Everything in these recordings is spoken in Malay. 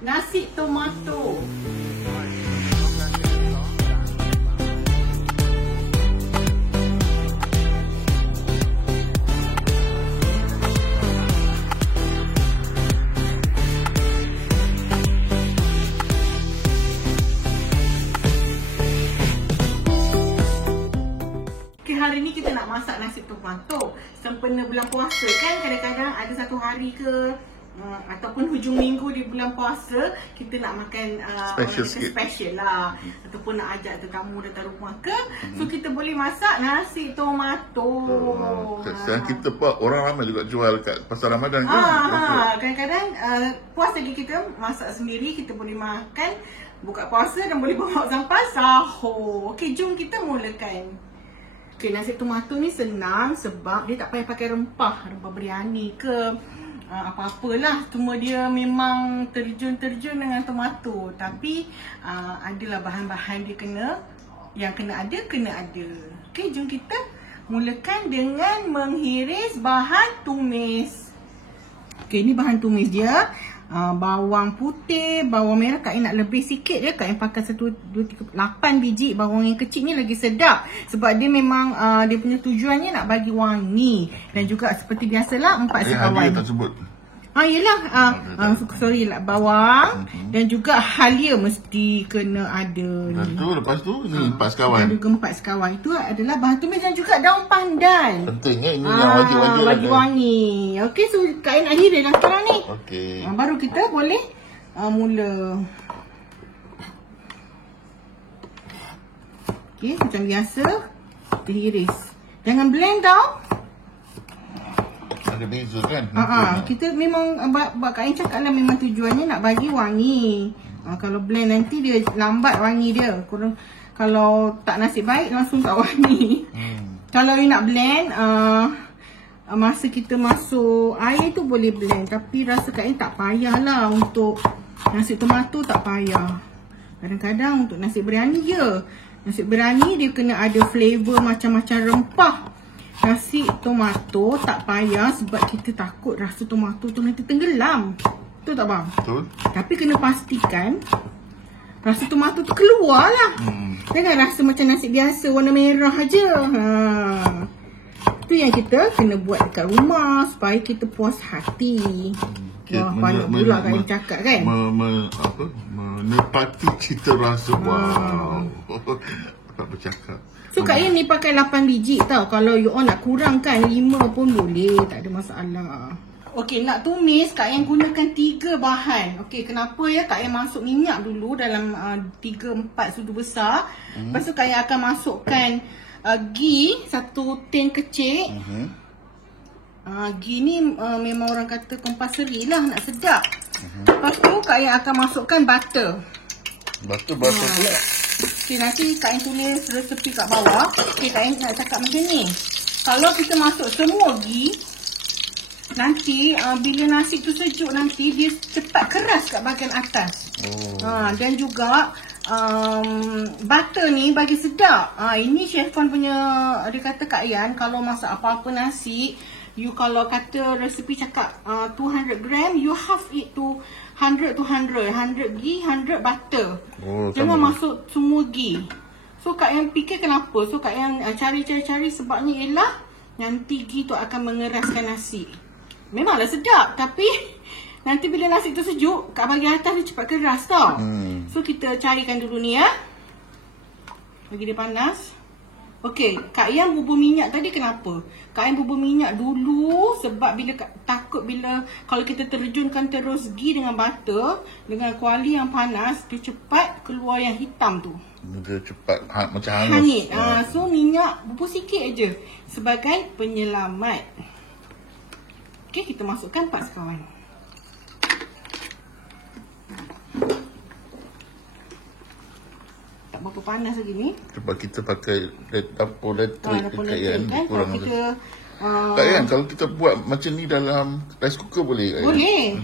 nasi tomato. Hari ni kita nak masak nasi tomato sempena bulan puasa kan. Kadang-kadang ada satu hari ke ataupun hujung minggu di bulan puasa kita nak makan special lah, ataupun nak ajak tetamu datang rumah ke. So kita boleh masak nasi tomato. Sekarang kita pun orang ramai juga jual kat pasar Ramadan kan. Kadang-kadang puas lagi kita masak sendiri, kita boleh makan buka puasa dan boleh bawa sampai sahur. Okey, jom kita mulakan. Okay, nasi tomato ni senang sebab dia tak payah pakai rempah biryani ke apa-apalah. Cuma dia memang terjun dengan tomato. Tapi adalah bahan-bahan dia yang kena ada. Okay, jom kita mulakan dengan menghiris bahan tumis. Okay, ni bahan tumis dia. Bawang putih, bawang merah. Kak Ain nak lebih sikit je. Kak Ain pakai 1, 2, 3, 8 biji. Bawang yang kecil ni lagi sedap. Sebab dia memang dia punya tujuannya nak bagi wangi. Dan juga seperti biasalah 4 sekawan. Halia tak sebut. Yelah. Sorry lah. Bawang. Dan juga halia mesti kena ada. Dan tu lepas tu ni 4 sekawan. Dan juga 4 sekawan. Itu adalah bahan tumis dan juga daun pandan. Penting ini yang wajib-wajib bagi wangi. Okey, so Kak Ain nak hiris dah sekarang ni. Okey. Baru kita boleh mula. Okey, macam biasa kita hiris. Jangan blend tau. Ada beza kan? Kita memang buat Kak Ain cakap lah, memang tujuannya nak bagi wangi. Kalau blend nanti dia lambat wangi dia. Kalau tak nasib baik langsung tak wangi. Kalau you nak blend, masa kita masuk air tu boleh blend. Tapi rasa Kak Ain tak payah lah. Untuk nasi tomato tak payah. Kadang-kadang untuk nasi biryani je. Nasi biryani dia kena ada flavor macam-macam rempah. Nasi tomato tak payah sebab kita takut rasa tomato tu nanti tenggelam. Betul tak bang? Betul. Tapi kena pastikan rasa tomato tu keluar lah. Jangan rasa macam nasi biasa warna merah je. Itu yang kita kena buat dekat rumah supaya kita puas hati. Wah, banyak pula Kak Ain cakap kan. Menepati cita rasa. Wow. Tak bercakap. So Kak Ain ni pakai 8 biji tau. Kalau you all nak kurangkan 5 pun boleh. Tak ada masalah. Okey, nak tumis Kak Ain gunakan 3 bahan. Okey, kenapa ya? Kak Ain masuk minyak dulu dalam 3-4 sudu besar. Lepas tu Kak Ain akan masukkan ghee 1 tin kecil. Ghee ni memang orang kata compulsory lah, nak sedap. Lepas tu Kak Ain akan masukkan butter. Butter pula. Okay, nanti Kak Ain tulis resepi kat bawah. Okay, Kak Ain nak cakap macam ni. Kalau kita masuk semua ghee, nanti bila nasi tu sejuk nanti dia cepat keras kat bahagian atas. Dan juga butter ni bagi sedap. Ini Chef Fon punya, dia kata Kak Ain kalau masak apa-apa nasi, you kalau kata resepi cakap 200 gram, you half it to 100 to 100 ghee, 100 butter. Jangan masuk semua ghee. So Kak Ain fikir kenapa? So Kak Ain cari sebabnya ialah nanti ghee tu akan mengeraskan nasi. Memanglah sedap, tapi nanti bila nasi tu sejuk, kat bahagian atas dia cepat keras tau. So kita carikan dulu ni ya. Bagi dia panas. Okey, Kak Ain bubur minyak tadi kenapa? Kak Ain bubur minyak dulu sebab takut bila kalau kita terjunkan terus ghee dengan butter dengan kuali yang panas, dia cepat keluar yang hitam tu. Dia cepat macam hangit. So minyak bubur sikit aja sebagai penyelamat. Okey, kita masukkan 4 sekawan. Tak berapa panas lagi ni. Sebab kita pakai dapur elektrik kan. Kalau kita Kak Ain, kalau kita buat macam ni dalam rice cooker boleh? Boleh.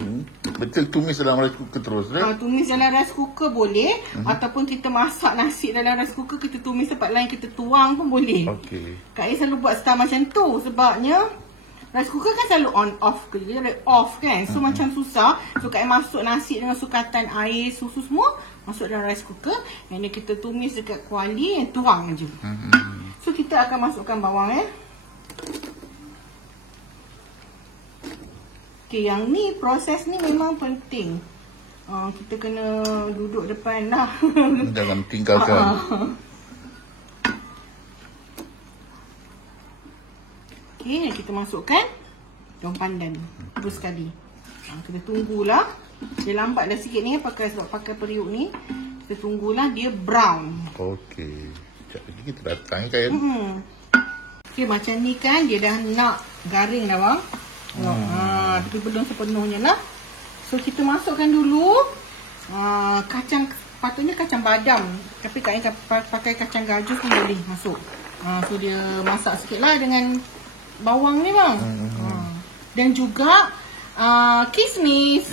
Betul, tumis dalam rice cooker terus kan? Tumis dalam rice cooker boleh. Ataupun kita masak nasi dalam rice cooker, kita tumis tempat lain, kita tuang pun boleh. Okey. Kak Ain selalu buat style macam tu. Sebabnya rice cooker kan selalu on off ke, dia off kan. So macam susah. So Kak Ain masuk nasi dengan sukatan air, susu semua masuk dalam rice cooker. Yang ni kita tumis dekat kuali, yang tuang je. So kita akan masukkan bawang Okay, yang ni proses ni memang penting. Kita kena duduk depan lah. Jangan tinggalkan. Okay, kita masukkan daun pandan terus sekali. Kita tunggulah. Dia lambatlah sikit ni sebab pakai periuk ni. Kita tunggulah dia brown. Okey. Sekejap lagi kita datang kan. Okay, macam ni kan dia dah nak garing dah bang. Tapi belum sepenuhnya lah. So kita masukkan dulu kacang, patutnya kacang badam. Tapi Kak Ain pakai kacang gajus pun boleh masuk. So dia masak sikit lah dengan bawang ni bang. Dan juga kismis.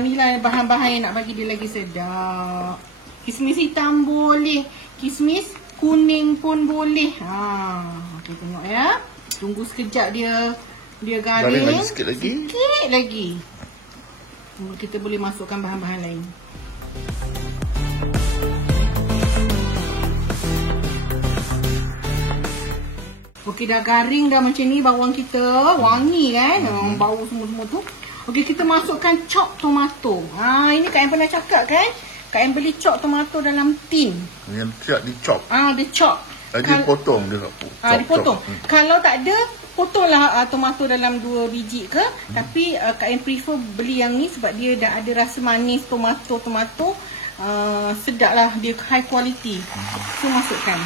Ni lah bahan-bahan yang nak bagi dia lagi sedap. Kismis hitam boleh, kismis kuning pun boleh. Okay, tengok ya. Tunggu sekejap dia garing lagi sikit lagi. Sikit lagi. Kita boleh masukkan bahan-bahan lain. Okey, dah garing dah macam ni bawang kita. Wangi kan? Bau semua-semua tu. Okey, kita masukkan chop tomato. Ini Kak Ain pernah cakap kan? Kak Ain beli chop tomato dalam tin. Yang siap di-chop. Dia chop. Dipotong dia. Dipotong. Kalau tak ada, potonglah tomato dalam 2 biji ke. Tapi Kak Ain prefer beli yang ni sebab dia dah ada rasa manis tomato. Sedap lah, dia high quality. So masukkan.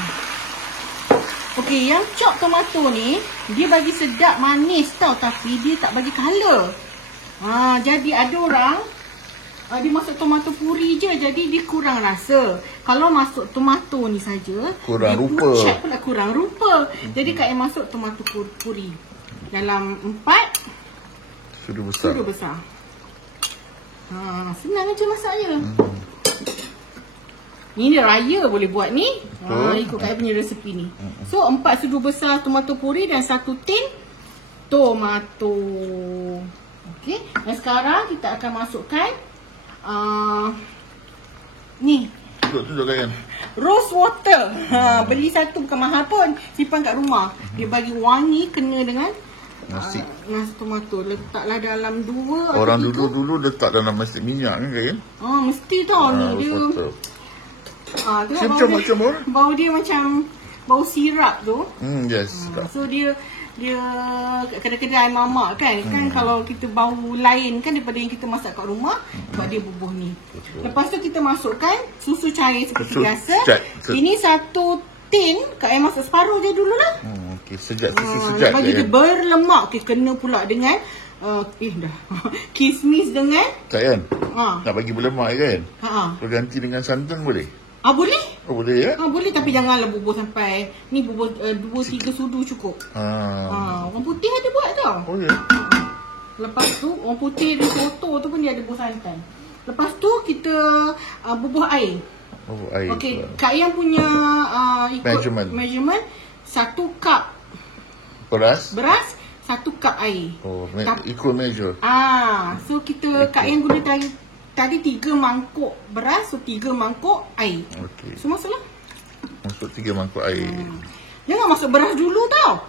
Okey, yang chop tomato ni dia bagi sedap manis tau, tapi dia tak bagi color. Jadi ada orang dia masuk tomato puri je, jadi dia kurang rasa. Kalau masuk tomato ni saja, kurang rupa. Pucat pula kurang rupa. Jadi Kak Ain masuk tomato puri dalam 4 sudu besar. Senang aja masaknya. Ni dia raya boleh buat ni. Ikut Kak Ain punya resepi ni. So 4 sudu besar tomato puri dan 1 tin tomato. Okey, dan sekarang kita akan masukkan ni Tunjuk kan. rose water. Beli satu bukan mahal pun, simpan kat rumah. Dia bagi wangi kena dengan nasi tomato. Letaklah dalam 2 orang dulu letak dalam nasi minyak kan? Mesti tau ni dia. Tengok bau dia macam bau sirap tu. Yes. So dia kedai-kedai mamak kan. Kan kalau kita bau lain kan daripada yang kita masak kat rumah, sebab dia bubuh ni. Lepas tu kita masukkan susu cair seperti biasa. Ini 1 tin, Kak Ain masuk separuh je dululah. Okey, susu sejak bagi dia berlemak. Okey, kena pula dengan kismis dengan Kak Ain. Nak bagi berlemak kan? So ganti dengan santan boleh? Boleh. Boleh ya? Boleh, tapi janganlah bubuh sampai ni, bubuh 2-3 sudu cukup. Orang putih ada buat tau. Oh ya. Lepas tu orang putih dia soto tu pun dia ada bubuh santan. Lepas tu kita bubuh air. Air. Okey, Kak Ain punya ikut measurement 1 cup beras, 1 cup air. Equal measure. So kita Kak Ain guna tadi 3 mangkuk beras, so 3 mangkuk air. Okey. So masuklah. Masuk 3 mangkuk air. Jangan masuk beras dulu tau.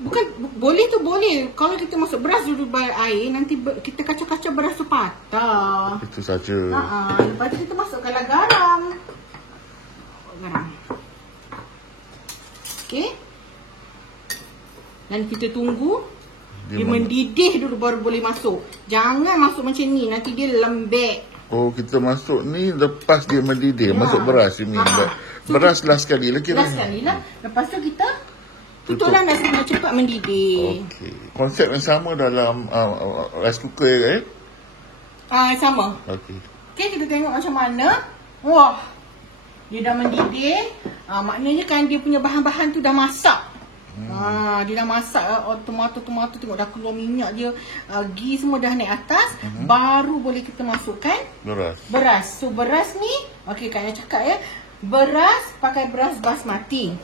Bukan, boleh tu boleh. Kalau kita masuk beras dulu air, nanti kita kacau-kacau beras tu patah. Itu saja. Lepas tu kita masukkanlah garam. Okey. Dan kita tunggu dia mendidih dulu baru boleh masuk. Jangan masuk macam ni, nanti dia lembek. Kita masuk ni lepas dia mendidih. Masuk beras ni. Beras last sekali lah kira. Last sekali lah. Lepas tu kita tutuplah nasi nak cepat mendidih. Okey. Konsep yang sama dalam rice cooker sama. Okey. Okey, kita tengok macam mana. Wah, dia dah mendidih. Maknanya kan dia punya bahan-bahan tu dah masak. Dia dah masak tomato tengok dah keluar minyak dia, ghee semua dah naik atas. Baru boleh kita masukkan beras. So beras ni, okey Kak Ain cakap ya, beras pakai beras basmati.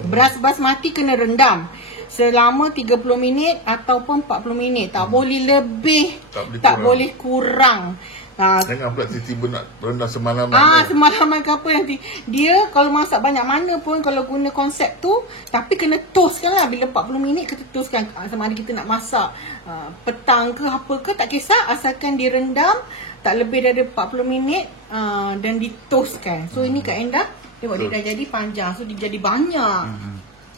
Beras basmati kena rendam. selama 30 minit ataupun 40 minit. Tak boleh lebih, tak boleh kurang. Jangan pula tiba-tiba nak rendam semalaman. Semalaman ke apa nanti. Dia kalau masak banyak mana pun, kalau guna konsep tu, tapi kena toastkan lah. Bila 40 minit kita toastkan. Sama ada kita nak masak petang ke apa ke, tak kisah. Asalkan direndam tak lebih dari 40 minit dan ditoastkan. So ini Kak Endah, tengok dia dah jadi panjang. So dia jadi banyak.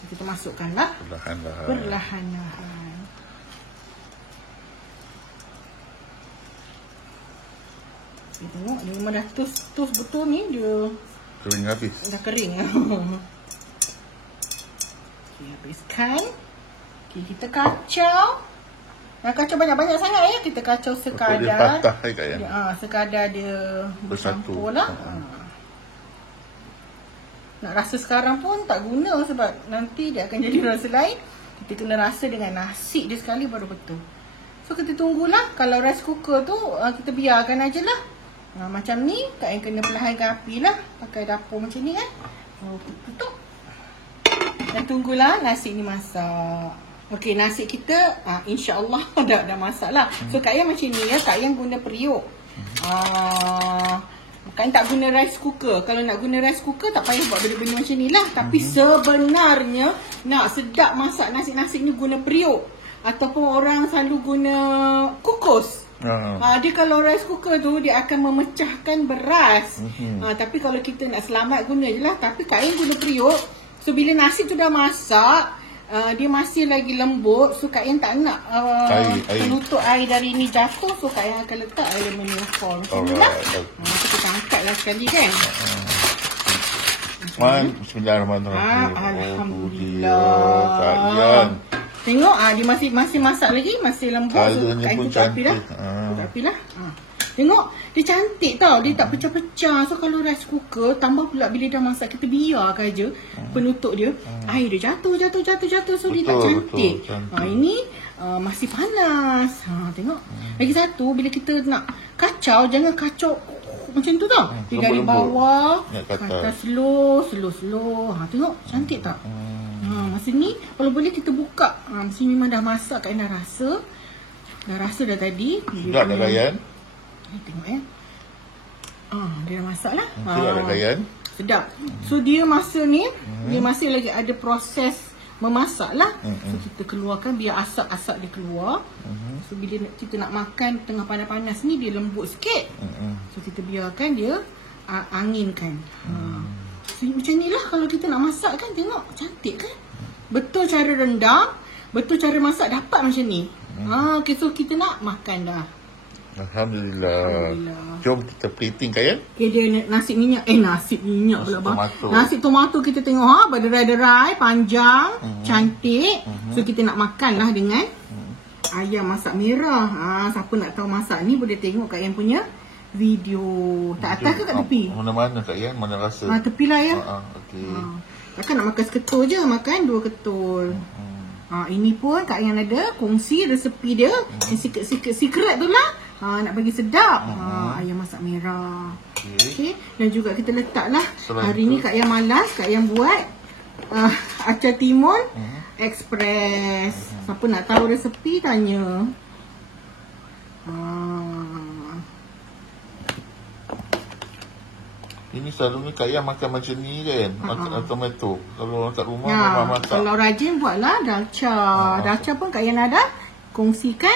Kita masukkan lah perlahan-lahan. Kita tengok dia memang dah toast betul ni. Dia kering habis. Dah kering. Okay, habiskan. Okay, kita kacau. Kacau banyak-banyak sangat ya. Kita kacau sekadar dia patah Kak Yan. Sekadar dia bercampur lah. Nak rasa sekarang pun tak guna sebab nanti dia akan jadi rasa lain. Kita kena rasa dengan nasi dia sekali baru betul. So kita tunggulah. Kalau rice cooker tu kita biarkan aje lah. Macam ni Kak Yan kena perlahankan api lah. Pakai dapur macam ni kan. Tutup. Dan tunggulah nasi ni masak. Okey, nasi kita insya-Allah dah masak lah. So Kak Yan macam ni ya. Kak Yan guna periuk. Kak Yan tak guna rice cooker. Kalau nak guna rice cooker tak payah buat benda-benda macam ni lah. Tapi sebenarnya nak sedap masak nasi-nasi ni guna periuk. Ataupun orang selalu guna kukus. Dia kalau rice cooker tu dia akan memecahkan beras. Tapi kalau kita nak selamat guna je lah. Tapi Kak Yan guna periuk. So bila nasi tu dah masak, dia masih lagi lembut. So Kak Yan tak nak penutup air dari ni jatuh. So Kak Yan akan letak air lemon fall macam ni lah. Kita angkat lah sekali kan. Bismillahirrahmanirrahim. Alhamdulillah. Kak Yan. Tengok dia masih masak lagi, masih lembut. Kalanya so, pun cantik dah. Api lah. Tengok dia cantik tau. Dia tak pecah-pecah. So kalau rice cooker tambah pula bila dah masak kita biarkan je penutup dia. Air dia jatuh. So dia tak cantik. Ini masih panas. Tengok. Lagi satu bila kita nak kacau, jangan kacau macam tu tau. Dia dari bawah ke atas slow. Tengok cantik tak? Masa ni kalau boleh kita buka. Masa ni memang dah masak. Kak Yan dah rasa dah tadi. Sedap dah Kak Yan. Tengok ya. Dia dah masak lah. Sedap dah Kak Yan. Sedap. So dia masa ni dia masih lagi ada proses memasak lah. So kita keluarkan biar asap-asap dia keluar. So bila kita nak makan tengah panas-panas ni dia lembut sikit. So kita biarkan dia anginkan. So, macam ni lah kalau kita nak masak kan. Tengok cantik kan. Betul cara rendam, betul cara masak dapat macam ni. Okay, so kita nak makan dah. Alhamdulillah. Jom kita plating Kak Yan. Okay, dia nasi minyak. Nasi minyak pula bang. Nasi tomato kita tengok berderai-derai, panjang, cantik. So kita nak makan lah dengan ayam masak merah. Siapa nak tahu masak ni boleh tengok Kak Yan punya video. Tak atas ke kat tepi? Mana-mana Kak Yan, mana rasa. Tepi lah ya. Okey. Takkan nak makan seketul je, makan 2 ketul. Ini pun Kak Yan ada kongsi resepi dia. Secret tu lah. Nak bagi sedap. Ayam masak merah. Okay. Dan juga kita letak lah. Hari ni Kak Yan malas. Kak Yan buat acar timun express. Siapa nak tahu resepi tanya. Ini selalunya Kak Yan makan macam ni kan? Tomato. Kalau orang kat rumah memang masak. Kalau rajin buatlah dalca. Dalca pun Kak Yan ada kongsikan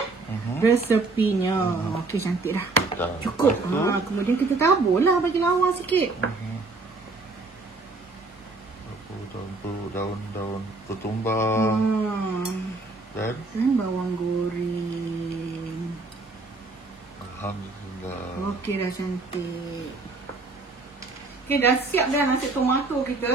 resepinya. Okey, cantik dah. Cukup. Kemudian kita tabur lah bagi lawa sikit. Daun ketumbar. Dan bawang goreng. Alhamdulillah. Okey, dah cantik. Okay, dah siap dah nasi tomato kita.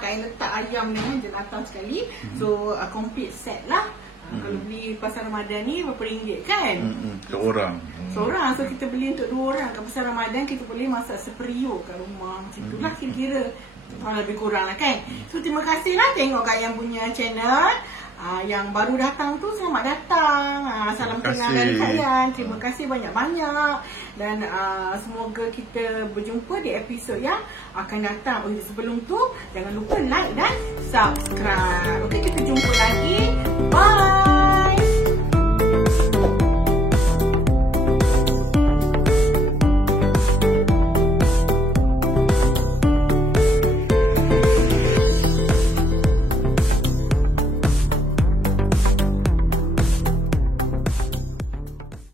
Kak Yan letak ayam ni jelantah sekali. So, complete set lah. Kalau beli pasar Ramadan ni berapa ringgit kan? Seorang. Seorang. So, kita beli untuk 2 orang. Kat pasar Ramadan kita boleh masak seperiuk kat rumah. Macam tu lah kira-kira. Lebih kurang lah kan? So, terima kasih lah tengok Kak Yan punya channel. Yang baru datang tu selamat datang. Salam kenal dari kalian. Terima kasih banyak-banyak. Dan semoga kita berjumpa di episod yang akan datang. Sebelum tu jangan lupa like dan subscribe. Okey, kita jumpa lagi. Bye.